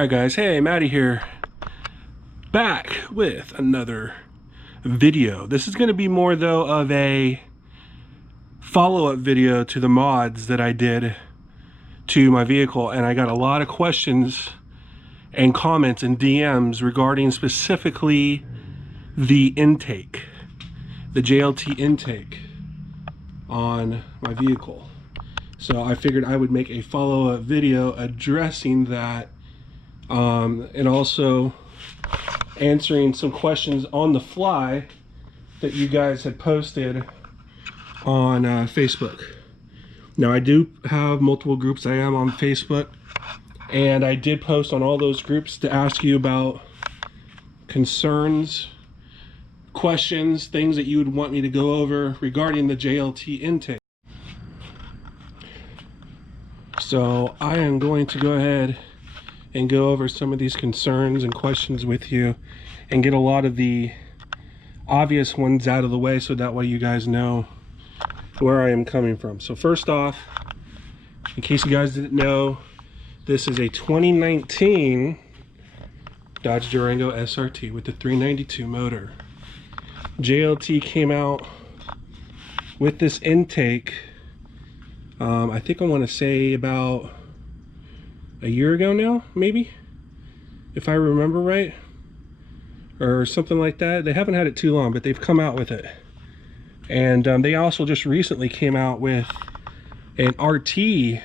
Alright guys, hey, Matty here, back with another video. This is going to be more though of a follow-up video to the mods that I did to my vehicle, and I got a lot of questions and comments and DMs regarding specifically the intake, the JLT intake on my vehicle. So I figured I would make a follow-up video addressing that, and also answering some questions on the fly that you guys had posted on Facebook. Now I do have multiple groups. I am on Facebook, and I did post on all those groups to ask you about concerns, questions, things that you would want me to go over regarding the JLT intake. So I am going to go ahead and go over some of these concerns and questions with you and get a lot of the obvious ones out of the way, so that way you guys know where I am coming from. So first off, in case you guys didn't know, this is a 2019 Dodge Durango SRT with the 392 motor. JLT came out with this intake, I think I want to say about a year ago now, maybe, if I remember right, or something like that. They haven't had it too long, but they've come out with it. And they also just recently came out with an RT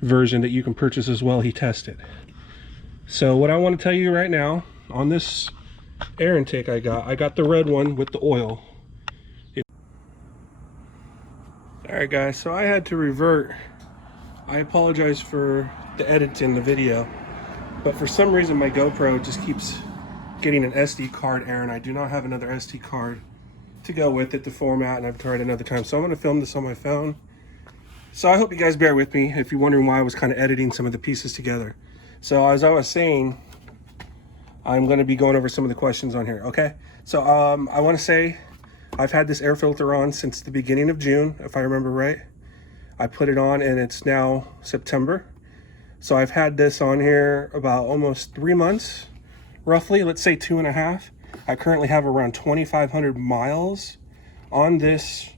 version that you can purchase as well. He tested. So what I want to tell you right now on this air intake I got the red one with the oil. Alright guys, so I had to revert. I apologize for the edits in the video, but for some reason my GoPro just keeps getting an SD card error, and I do not have another SD card to go with it to format, and I've tried another time. So I'm going to film this on my phone. So I hope you guys bear with me if you're wondering why I was kind of editing some of the pieces together. So as I was saying, I'm going to be going over some of the questions on here, okay? So I want to say I've had this air filter on since the beginning of June, if I remember right. I put it on and it's now September. So I've had this on here about almost 3 months, roughly, let's say 2.5. I currently have around 2,500 miles on this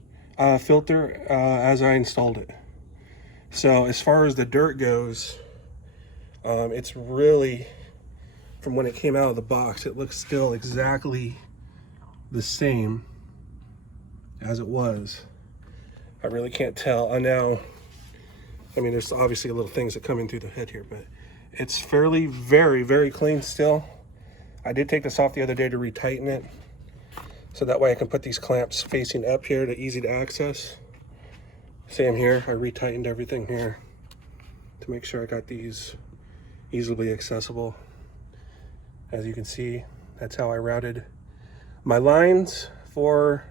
filter as I installed it. So as far as the dirt goes, it's really, from when it came out of the box, it looks still exactly the same as it was. I really can't tell. Now, I mean, there's obviously little things that come in through the hood here, but it's fairly, very clean still. I did take this off the other day to retighten it, so that way I can put these clamps facing up here to easy to access. Same here, I retightened everything here to make sure I got these easily accessible. As you can see, that's how I routed my lines for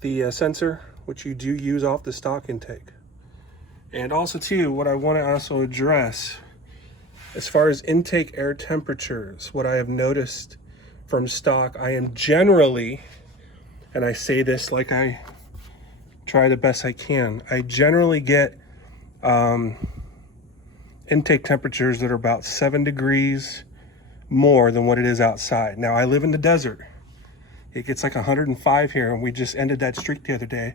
the sensor, which you do use off the stock intake. And also too, what I want to also address, as far as intake air temperatures, what I have noticed from stock, I am generally, and I say this like I try the best I can, I generally get intake temperatures that are about 7 degrees more than what it is outside. Now I live in the desert. It gets like 105 here, and we just ended that streak the other day.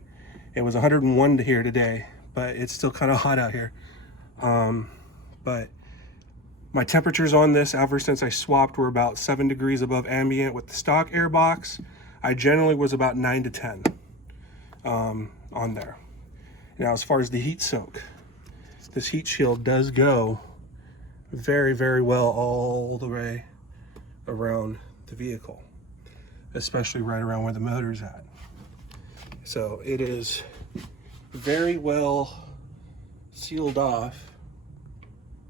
It was 101 here today, but it's still kind of hot out here. But my temperatures on this, ever since I swapped, were about 7 degrees above ambient. With the stock airbox, I generally was about 9 to 10 on there. Now, as far as the heat soak, this heat shield does go very well all the way around the vehicle, especially right around where the motor's at. So it is very well sealed off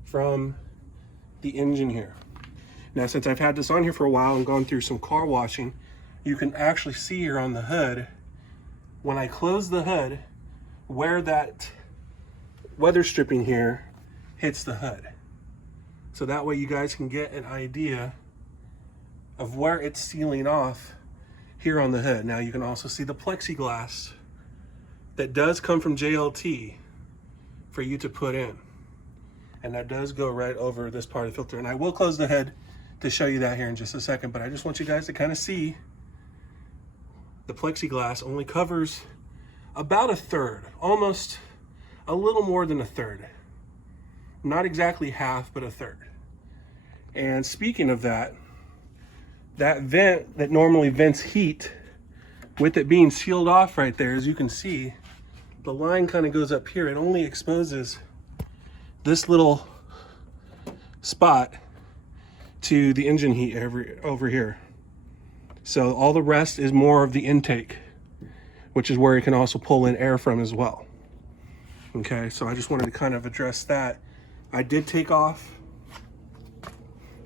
from the engine here. Now, since I've had this on here for a while and gone through some car washing, you can actually see here on the hood, when I close the hood, where that weather stripping here hits the hood. So that way you guys can get an idea of where it's sealing off here on the hood. Now you can also see the plexiglass that does come from JLT for you to put in. And that does go right over this part of the filter. And I will close the head to show you that here in just a second, but I just want you guys to kind of see the plexiglass only covers about a third, almost a little more than a third. Not exactly half, but a third. And speaking of that, that vent that normally vents heat, with it being sealed off right there, as you can see, the line kind of goes up here. It only exposes this little spot to the engine heat over here. So all the rest is more of the intake, which is where you can also pull in air from as well. Okay, so I just wanted to kind of address that. I did take off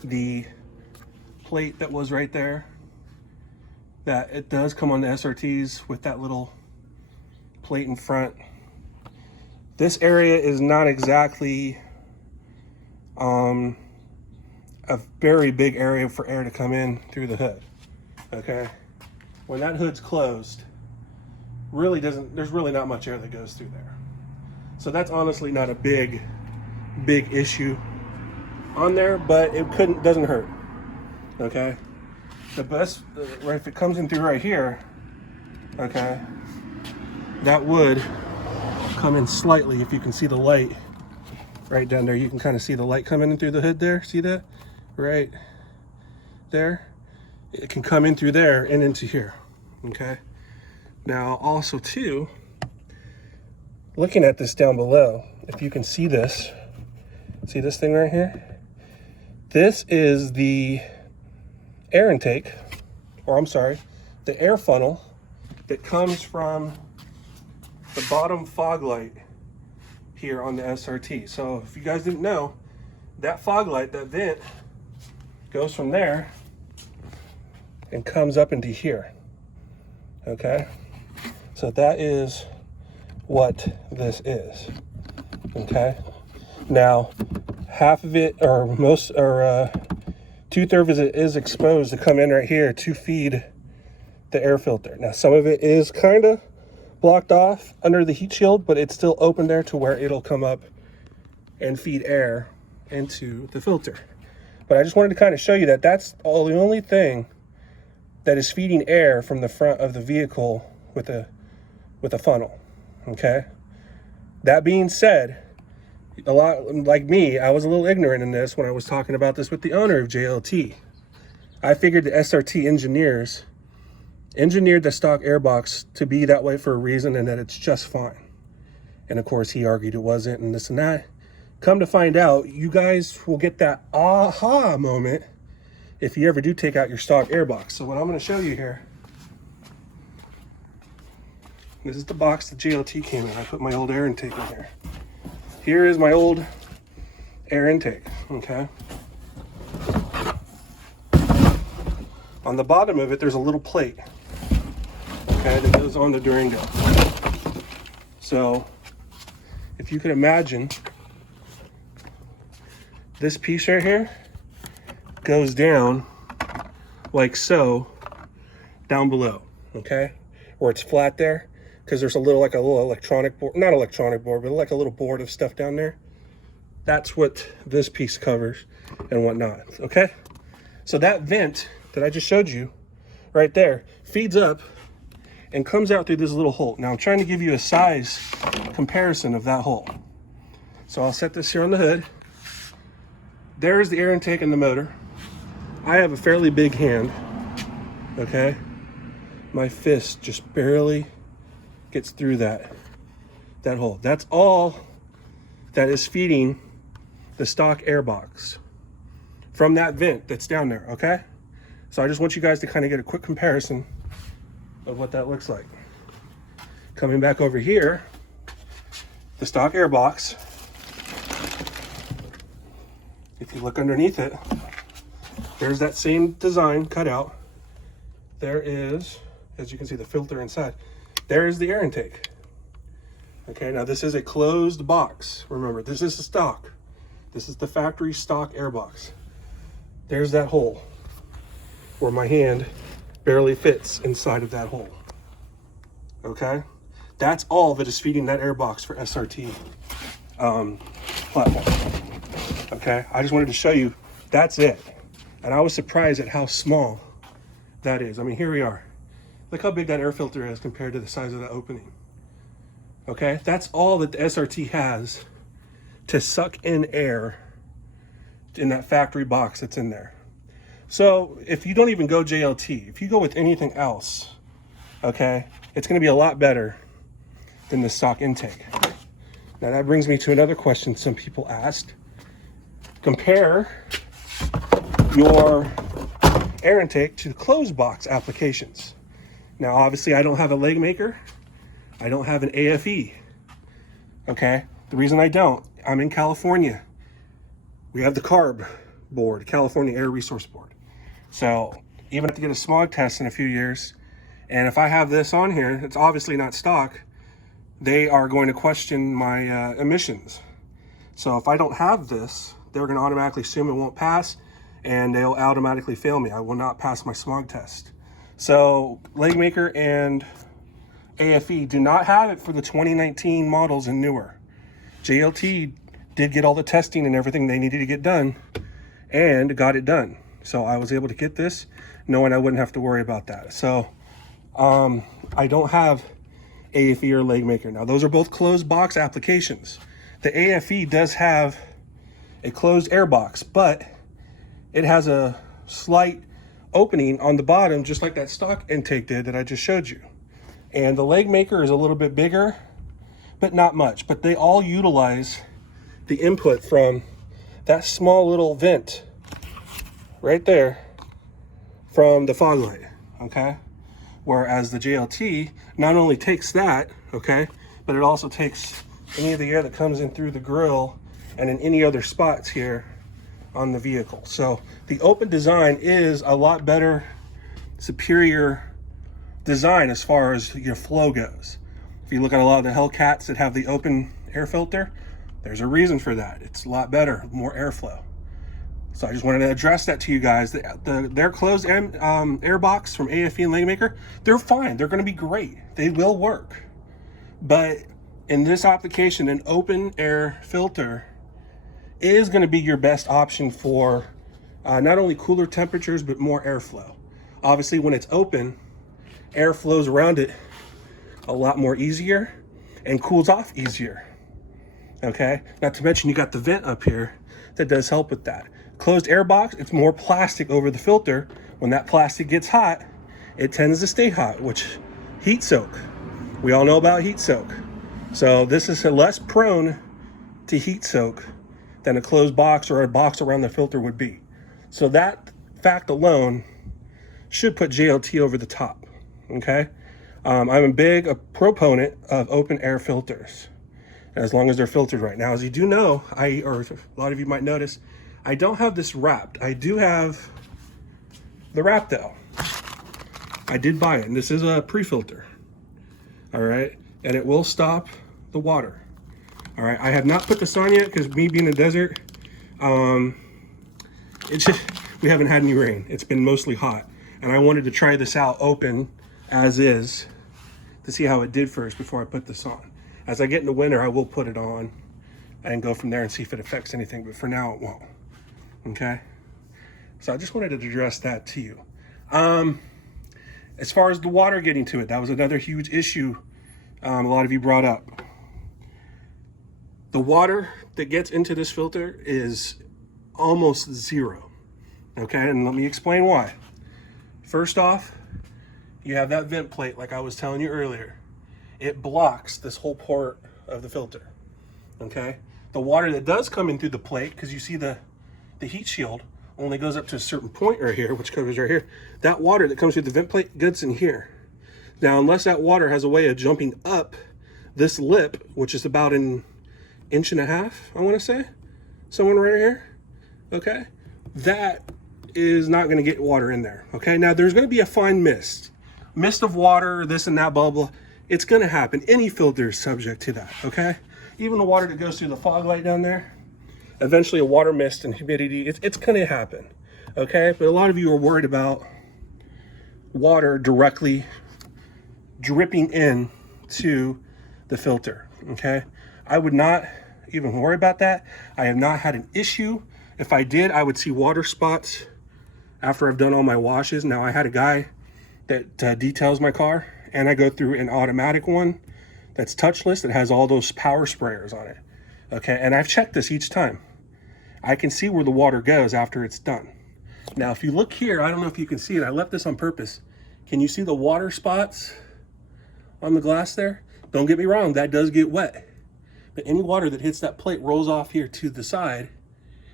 the plate that was right there. That it does come on the SRTs with that little plate in front. This area is not exactly a very big area for air to come in through the hood. Okay, when that hood's closed, there's really not much air that goes through there. So that's honestly not a big issue on there, but it doesn't hurt. Okay, the best, right, if it comes in through right here, okay, that would come in slightly. If you can see the light right down there, you can kind of see the light coming in through the hood there. See that right there? It can come in through there and into here. Okay, now also too, looking at this down below, if you can see this thing right here, this is the air intake, or I'm sorry, the air funnel that comes from the bottom fog light here on the SRT. So if you guys didn't know, that fog light, that vent, goes from there and comes up into here. Okay, so that is what this is. Okay, now half of it, or most, or 2/3 of it is exposed to come in right here to feed the air filter. Now some of it is kind of blocked off under the heat shield, but it's still open there to where it'll come up and feed air into the filter. But I just wanted to kind of show you that that's the only thing that is feeding air from the front of the vehicle with a funnel. Okay, that being said, a lot like me, I was a little ignorant in this when I was talking about this with the owner of JLT. I figured the SRT engineers engineered the stock airbox to be that way for a reason, and that it's just fine. And of course he argued it wasn't, and this and that. Come to find out, you guys will get that aha moment if you ever do take out your stock airbox. So what I'm going to show you here, this is the box the JLT came in. I put my old air intake in here. Here is my old air intake, okay? On the bottom of it, there's a little plate, okay, that goes on the Durango. So if you could imagine, this piece right here goes down like so, down below, okay, where it's flat there, because there's a little electronic board, not electronic board, but like a little board of stuff down there. That's what this piece covers and whatnot. Okay, so that vent that I just showed you right there feeds up and comes out through this little hole. Now I'm trying to give you a size comparison of that hole. So I'll set this here on the hood. There's the air intake and the motor. I have a fairly big hand, okay? My fist just barely gets through that hole. That's all that is feeding the stock airbox from that vent that's down there, okay? So I just want you guys to kind of get a quick comparison of what that looks like. Coming back over here, the stock airbox, if you look underneath it, there's that same design cut out. There is, as you can see, the filter inside. There is the air intake. Okay, now this is a closed box. Remember, this is the stock. This is the factory stock airbox. There's that hole where my hand barely fits inside of that hole. Okay, that's all that is feeding that airbox for SRT platform. Okay, I just wanted to show you that's it. And I was surprised at how small that is. I mean, here we are. Look how big that air filter is compared to the size of the opening. Okay, that's all that the SRT has to suck in air in that factory box that's in there. So if you don't even go JLT, if you go with anything else, okay, it's going to be a lot better than the stock intake. Now that brings me to another question some people asked. Compare your air intake to closed box applications. Now obviously I don't have a leg maker. I don't have an AFE. Okay, the reason I don't, I'm in California. We have the CARB board, California Air Resource Board. So even have to get a smog test in a few years. And if I have this on here, it's obviously not stock. They are going to question my emissions. So if I don't have this, they're going to automatically assume it won't pass, and they'll automatically fail me. I will not pass my smog test. So leg maker and AFE do not have it for the 2019 models and newer. JLT did get all the testing and everything they needed to get done and got it done. So I was able to get this knowing I wouldn't have to worry about that. So I don't have AFE or leg maker. Now those are both closed box applications. The AFE does have a closed air box, but it has a slight opening on the bottom, just like that stock intake did that I just showed you. And the leg maker is a little bit bigger, but not much. But they all utilize the input from that small little vent right there from the fog light, okay? Whereas the JLT not only takes that, okay, but it also takes any of the air that comes in through the grill and in any other spots here on the vehicle. So the open design is a lot better, superior design as far as your flow goes. If you look at a lot of the Hellcats that have the open air filter, there's a reason for that. It's a lot better, more airflow. So I just wanted to address that to you guys. Their closed air box from AFE and leg maker, they're fine. They're going to be great. They will work. But in this application, an open air filter is going to be your best option for not only cooler temperatures, but more airflow. Obviously, when it's open, air flows around it a lot more easier and cools off easier. Okay, not to mention you got the vent up here that does help with that. Closed air box, it's more plastic over the filter. When that plastic gets hot, it tends to stay hot, which heat soak. We all know about heat soak. So this is less prone to heat soak than a closed box or a box around the filter would be. So that fact alone should put JLT over the top, okay? I'm a big proponent of open air filters, as long as they're filtered right. Now, as you do know, or a lot of you might notice, I don't have this wrapped. I do have the wrap though. I did buy it, and this is a pre-filter, all right? And it will stop the water, all right? I have not put this on yet because me being in the desert, it's just, we haven't had any rain. It's been mostly hot. And I wanted to try this out open as is to see how it did first before I put this on. As I get into winter, I will put it on and go from there and see if it affects anything, but for now it won't, okay? So I just wanted to address that to you. As far as the water getting to it, that was another huge issue a lot of you brought up. The water that gets into this filter is almost zero, okay? And let me explain why. First off, you have that vent plate like I was telling you earlier. It blocks this whole part of the filter, okay? The water that does come in through the plate, because you see the heat shield only goes up to a certain point right here, which covers right here. That water that comes through the vent plate gets in here. Now, unless that water has a way of jumping up this lip, which is about an inch and a half, I want to say, somewhere right here, okay? That is not going to get water in there, okay? Now, there's going to be a fine mist of water, this and that, blah, blah. It's going to happen. Any filter is subject to that, okay? Even the water that goes through the fog light down there, eventually a water mist and humidity, it's going to happen, okay? But a lot of you are worried about water directly dripping in to the filter, okay? I would not even worry about that. I have not had an issue If I did, I would see water spots after I've done all my washes. Now I had a guy that details my car, and I go through an automatic one that's touchless that has all those power sprayers on it. Okay, and I've checked this each time. I can see where the water goes after it's done. Now, if you look here, I don't know if you can see it. I left this on purpose. Can you see the water spots on the glass there? Don't get me wrong, that does get wet. But any water that hits that plate rolls off here to the side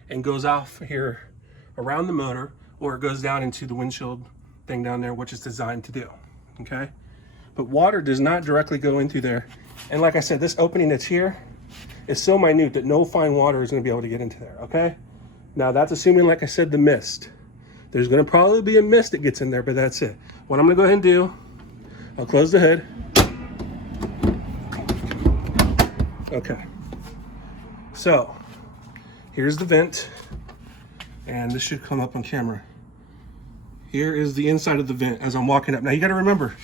and goes off here around the motor, or it goes down into the windshield thing down there, which is designed to do, okay? But water does not directly go into there. And like I said, this opening that's here is so minute that no fine water is gonna be able to get into there, okay? Now that's assuming, like I said, the mist. There's gonna probably be a mist that gets in there, but that's it. What I'm gonna go ahead and do, I'll close the hood. Okay, so here's the vent, and this should come up on camera. Here is the inside of the vent as I'm walking up. Now you gotta remember,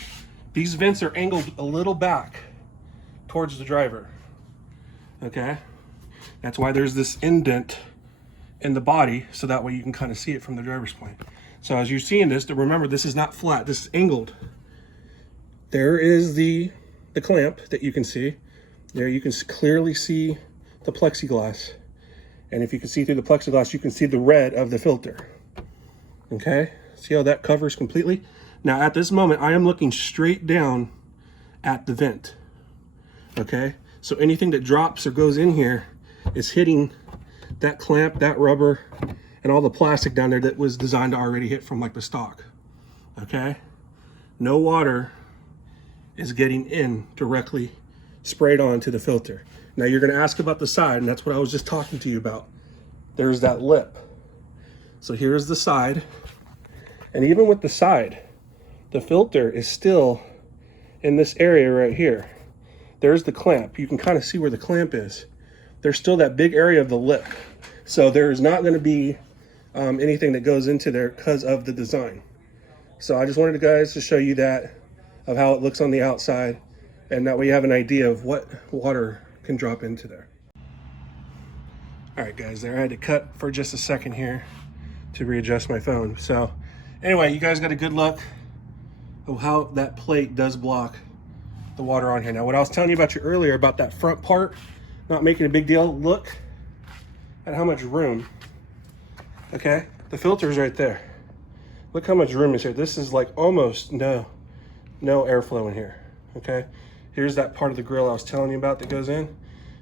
these vents are angled a little back towards the driver, okay? That's why there's this indent in the body, so that way you can kind of see it from the driver's point. So as you're seeing this, remember this is not flat, this is angled. There is the clamp that you can see. There you can clearly see the plexiglass. And if you can see through the plexiglass, you can see the red of the filter. Okay, see how that covers completely? Now at this moment, I am looking straight down at the vent. Okay, so anything that drops or goes in here is hitting that clamp, that rubber, and all the plastic down there that was designed to already hit from like the stock. Okay, no water is getting in directly sprayed onto the filter. Now you're gonna ask about the side, and that's what I was just talking to you about. There's that lip. So here's the side, and even with the side, the filter is still in this area right here. There's the clamp. You can kind of see where the clamp is. There's still that big area of the lip. So there's not gonna be anything that goes into there because of the design. So I just wanted you guys to show you that, of how it looks on the outside, and that way you have an idea of what water can drop into there. All right guys, there I had to cut for just a second here to readjust my phone. So anyway, you guys got a good look of how that plate does block the water on here. Now what I was telling you about you earlier about that front part not making a big deal, look at how much room, okay? The filter is right there. Look how much room is here. This is like almost no airflow in here, okay? Here's that part of the grill I was telling you about that goes in.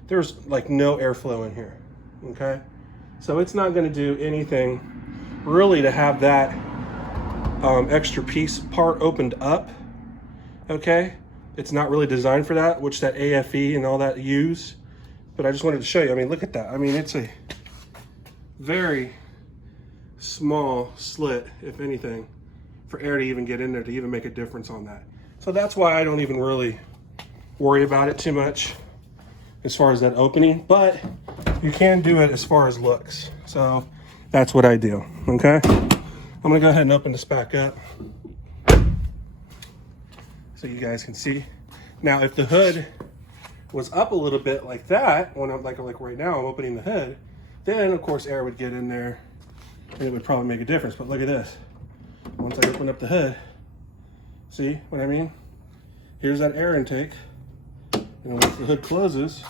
There's like no airflow in here, okay? So it's not gonna do anything really to have that extra piece part opened up, okay? It's not really designed for that, which that AFE and all that use. But I just wanted to show you, I mean, look at that. I mean, it's a very small slit, if anything, for air to even get in there to even make a difference on that. So that's why I don't even really worry about it too much as far as that opening, but you can do it as far as looks. So that's what I do, okay? I'm gonna go ahead and open this back up so you guys can see. Now, if the hood was up a little bit like that, when I'm like right now, I'm opening the hood, then of course air would get in there and it would probably make a difference. But look at this. Once I open up the hood, see what I mean? Here's that air intake. And once the hood closes,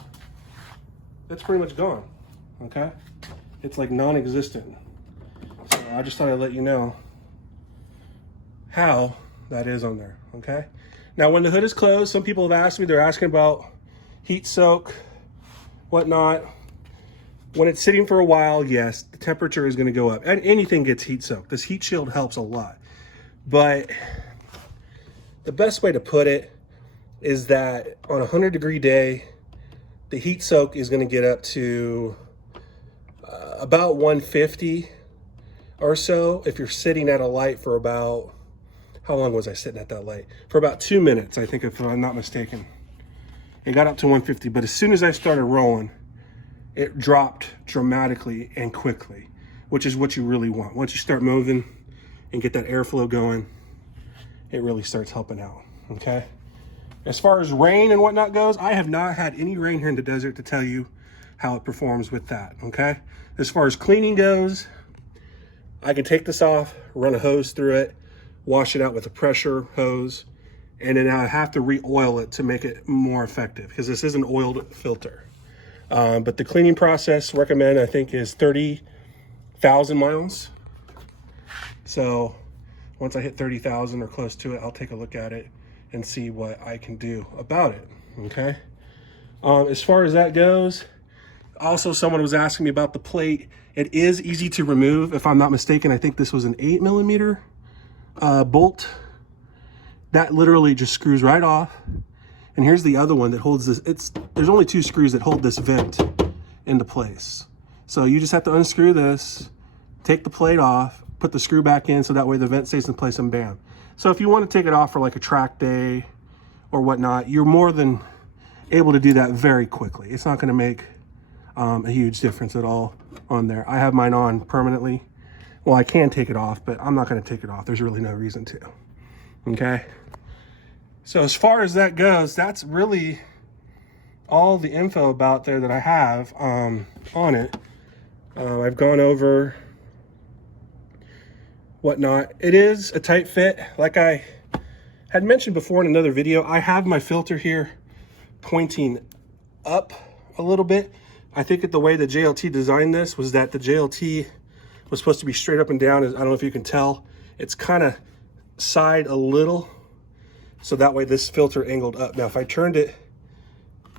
it's pretty much gone, okay? It's like non-existent. So I just thought I'd let you know how that is on there, okay? Now when the hood is closed, some people have asked me, they're asking about heat soak, whatnot. When it's sitting for a while, yes, the temperature is gonna go up. And anything gets heat soaked. This heat shield helps a lot. But the best way to put it is that on a 100-degree day, the heat soak is gonna get up to about 150 or so if you're sitting at a light for about, how long was I sitting at that light? For about 2 minutes, I think, if I'm not mistaken. It got up to 150, but as soon as I started rolling, it dropped dramatically and quickly, which is what you really want. Once you start moving and get that airflow going, it really starts helping out, okay? As far as rain and whatnot goes, I have not had any rain here in the desert to tell you how it performs with that, okay? As far as cleaning goes, I can take this off, run a hose through it, wash it out with a pressure hose, and then I have to re-oil it to make it more effective because this is an oiled filter. But the cleaning process recommend, I think, is 30,000 miles. So once I hit 30,000 or close to it, I'll take a look at it and see what I can do about it, okay? As far as that goes, also someone was asking me about the plate. It is easy to remove, if I'm not mistaken. I think this was an 8mm bolt. That literally just screws right off. And here's the other one that holds this. There's only 2 screws that hold this vent into place. So you just have to unscrew this, take the plate off, put the screw back in so that way the vent stays in place, and bam. So if you want to take it off for like a track day or whatnot, you're more than able to do that very quickly. It's not going to make a huge difference at all on there. I have mine on permanently. Well, I can take it off, but I'm not going to take it off. There's really no reason to. Okay. So as far as that goes, that's really all the info about there that I have on it. I've gone over whatnot. It is a tight fit. Like I had mentioned before in another video, I have my filter here pointing up a little bit. I think that the way the JLT designed this was that the JLT was supposed to be straight up and down. I don't know if you can tell. It's kind of side a little, so that way this filter angled up. Now if I turned it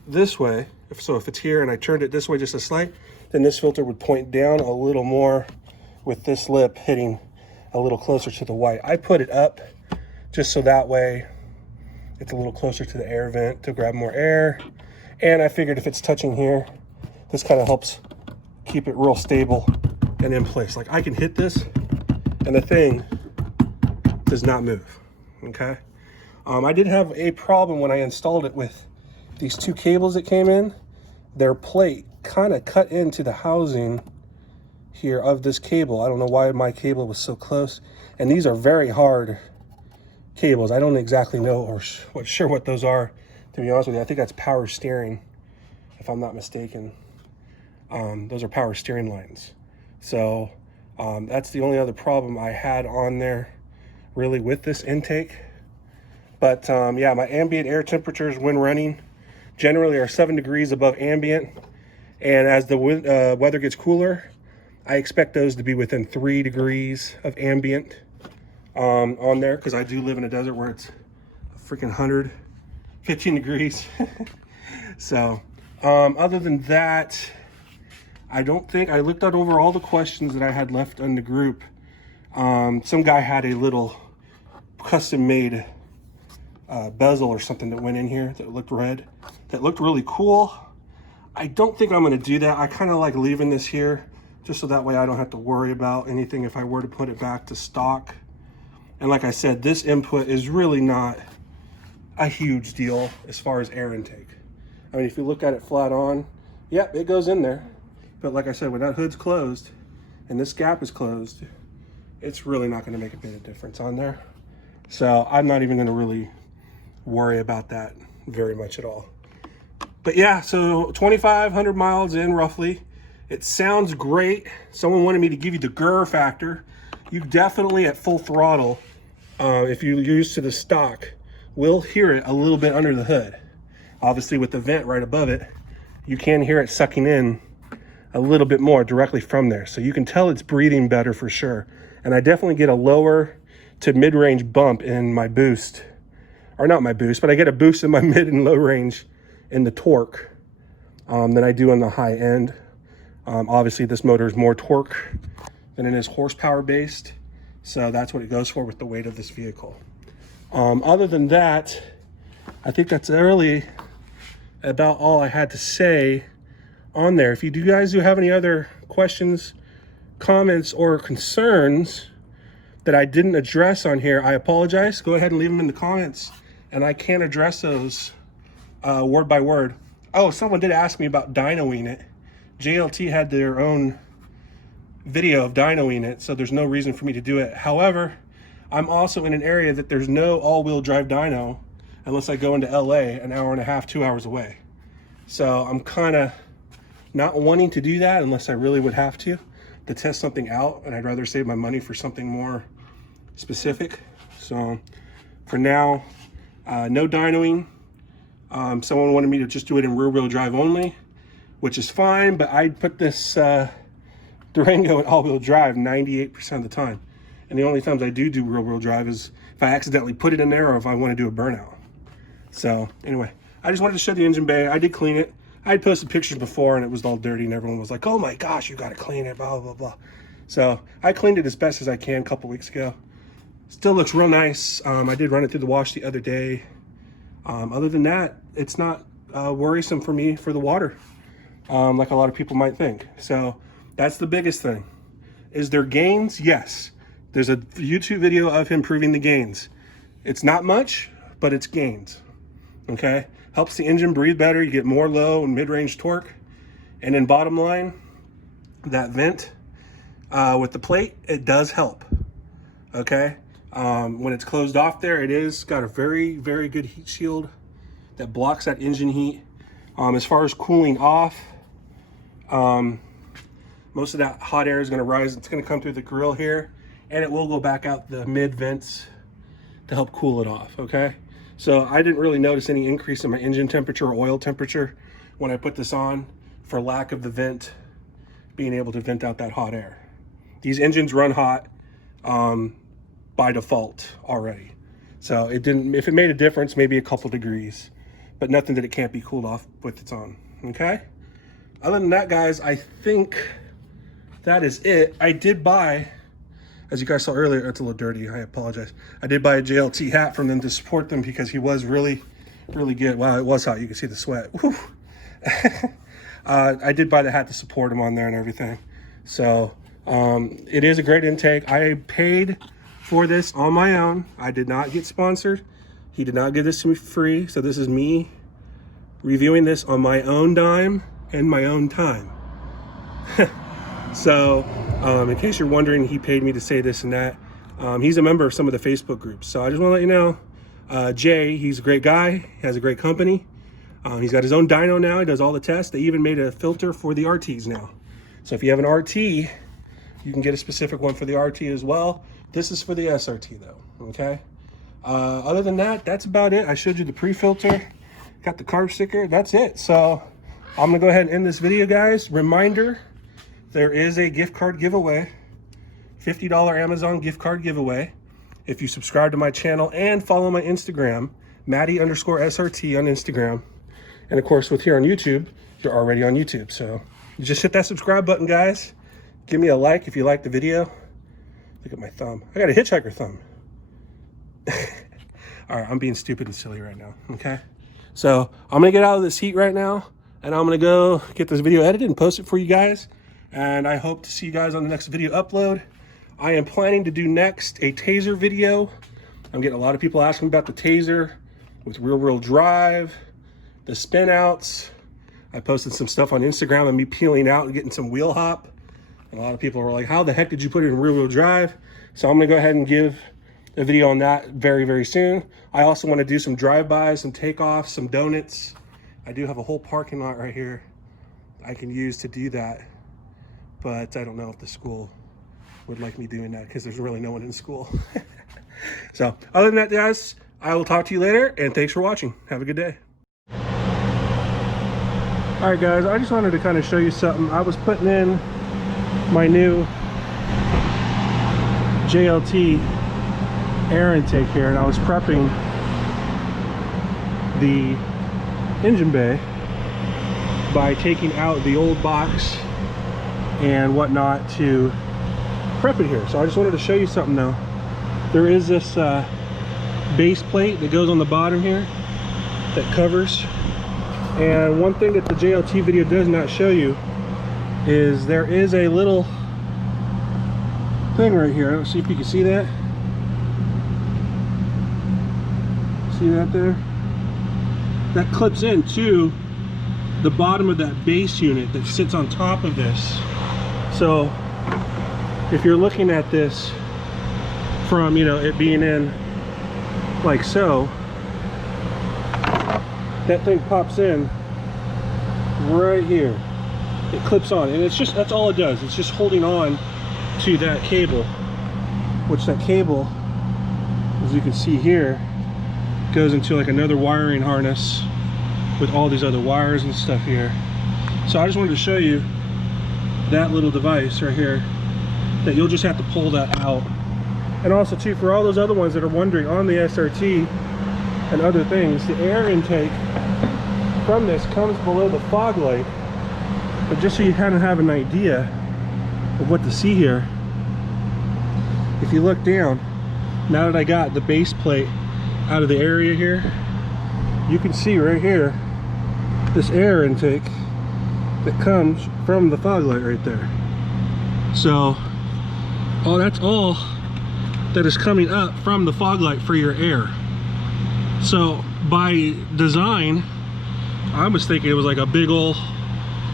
this way, if it's here and I turned it this way just a slight, then this filter would point down a little more with this lip hitting a little closer to the white. I put it up just so that way it's a little closer to the air vent to grab more air. And I figured if it's touching here, this kind of helps keep it real stable and in place. Like I can hit this and the thing does not move, okay? I did have a problem when I installed it with these 2 cables that came in. Their plate kind of cut into the housing here of this cable. I don't know why my cable was so close. And these are very hard cables. I don't exactly know or sure what those are, to be honest with you. I think that's power steering, if I'm not mistaken. Those are power steering lines. So that's the only other problem I had on there really with this intake. But yeah, my ambient air temperatures when running generally are 7 degrees above ambient. And as the weather gets cooler, I expect those to be within 3 degrees of ambient on there, because I do live in a desert where it's a freaking 115 degrees. So other than that, I don't think I looked out over all the questions that I had left on the group. Some guy had a little custom made bezel or something that went in here that looked red, that looked really cool. I don't think I'm going to do that. I kind of like leaving this here just so that way I don't have to worry about anything if I were to put it back to stock. And like I said, this input is really not a huge deal as far as air intake. I mean, if you look at it flat on, yep, it goes in there. But like I said, when that hood's closed and this gap is closed, it's really not going to make a bit of difference on there. So I'm not even going to really worry about that very much at all. But yeah, so 2,500 miles in roughly. It sounds great. Someone wanted me to give you the grr factor. You definitely at full throttle, if you're used to the stock, will hear it a little bit under the hood. Obviously with the vent right above it, you can hear it sucking in a little bit more directly from there. So you can tell it's breathing better for sure. And I definitely get a lower to mid-range bump in my boost, or not my boost, but I get a boost in my mid and low range in the torque than I do on the high end. Obviously this motor is more torque than it is horsepower based. So that's what it goes for with the weight of this vehicle. Other than that, I think that's really about all I had to say on there. If you guys do have any other questions, comments, or concerns that I didn't address on here, I apologize. Go ahead and leave them in the comments and I can address those word by word. Oh, someone did ask me about dynoing it. JLT had their own video of dynoing it, so there's no reason for me to do it. However, I'm also in an area that there's no all-wheel drive dyno unless I go into LA, an hour and a half, 2 hours away. So I'm kind of not wanting to do that unless I really would have to test something out, and I'd rather save my money for something more specific. So for now, no dynoing. Someone wanted me to just do it in rear wheel drive only, which is fine, but I'd put this Durango in all wheel drive 98% of the time. And the only times I do rear wheel drive is if I accidentally put it in there or if I want to do a burnout. So anyway, I just wanted to show the engine bay. I did clean it. I had posted pictures before and it was all dirty and everyone was like, oh my gosh, you got to clean it, blah, blah, blah. So I cleaned it as best as I can a couple weeks ago. Still looks real nice. I did run it through the wash the other day. Other than that, it's not worrisome for me for the water, like a lot of people might think. So that's the biggest thing. Is there gains? Yes. There's a YouTube video of him proving the gains. It's not much, but it's gains. Okay? Helps the engine breathe better. You get more low and mid-range torque. And then bottom line, that vent with the plate, it does help. Okay? When it's closed off there, it is got a very, very good heat shield that blocks that engine heat. As far as cooling off, most of that hot air is going to rise. It's going to come through the grill here, and it will go back out the mid vents to help cool it off. Okay? So I didn't really notice any increase in my engine temperature or oil temperature when I put this on, for lack of the vent being able to vent out that hot air. These engines run hot by default already. So it didn't, if it made a difference, maybe a couple degrees, but nothing that it can't be cooled off with its on. Okay? Other than that, guys, I think that is it. I did buy, as you guys saw earlier, it's a little dirty, I apologize. I did buy a JLT hat from them to support them because he was really, really good. Wow, it was hot. You can see the sweat. I did buy the hat to support him on there and everything. So it is a great intake. I paid for this on my own. I did not get sponsored. He did not give this to me for free. So this is me reviewing this on my own dime and my own time. So in case you're wondering, he paid me to say this and that. He's a member of some of the Facebook groups. So I just want to let you know, Jay, he's a great guy. He has a great company. He's got his own dyno now. He does all the tests. They even made a filter for the RTs now. So if you have an RT, you can get a specific one for the RT as well. This is for the SRT though, okay? Other than that, that's about it. I showed you the pre-filter, got the carb sticker, that's it. So I'm gonna go ahead and end this video, guys. Reminder, there is a gift card giveaway, $50 Amazon gift card giveaway. If you subscribe to my channel and follow my Instagram, Matty_SRT on Instagram. And of course, with here on YouTube, you're already on YouTube. So you just hit that subscribe button, guys. Give me a like if you like the video. Look at my thumb. I got a hitchhiker thumb. All right, I'm being stupid and silly right now, okay? So I'm gonna get out of this heat right now, and I'm gonna go get this video edited and post it for you guys. And I hope to see you guys on the next video upload. I am planning to do next a taser video. I'm getting a lot of people asking about the taser with rear wheel drive, the spin outs. I posted some stuff on Instagram of me peeling out and getting some wheel hop. And a lot of people were like, how the heck did you put it in rear wheel drive? So I'm gonna go ahead and give a video on that very, very soon. I also wanna do some drive-bys, some takeoffs, some donuts. I do have a whole parking lot right here I can use to do that. But I don't know if the school would like me doing that because there's really no one in school. So other than that, guys, I will talk to you later, and thanks for watching. Have a good day. All right, guys, I just wanted to kind of show you something. I was putting in my new JLT air intake here, and I was prepping the engine bay by taking out the old box and whatnot to prep it here. So I just wanted to show you something though. There is this base plate that goes on the bottom here that covers, and one thing that the JLT video does not show you is there is a little thing right here. Let's see if you can see that. See that there? That clips into the bottom of that base unit that sits on top of this. So if you're looking at this from, you know, it being in like so, that thing pops in right here. it clips on, and it's just, that's all it does. It's just holding on to that cable, which that cable, as you can see here, goes into like another wiring harness with all these other wires and stuff here. So I just wanted to show you that little device right here, that you'll just have to pull that out. And also too, for all those other ones that are wondering on the SRT and other things, the air intake from this comes below the fog light. But just so you kind of have an idea of what to see here, if you look down, now that I got the base plate out of the area here, you can see right here this air intake that comes from the fog light right there. So that's all that is coming up from the fog light for your air. So by design, I was thinking it was like a big old,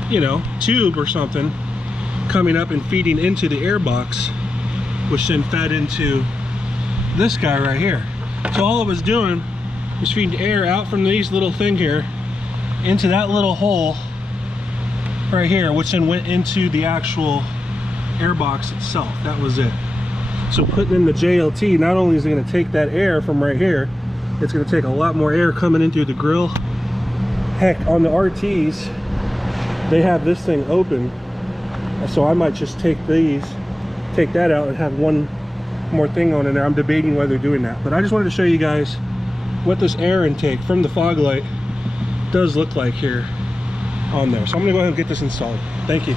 you know, tube or something coming up and feeding into the airbox, which then fed into this guy right here. So all it was doing was feeding air out from these little thing here into that little hole right here, which then went into the actual airbox itself. That was it. So putting in the JLT, not only is it going to take that air from right here, it's going to take a lot more air coming into the grill. Heck, on the RTs, they have this thing open, so I might just take that out and have one more thing on in there. I'm debating whether doing that, but I just wanted to show you guys what this air intake from the fog light does look like here on there. So I'm gonna go ahead and get this installed. Thank you.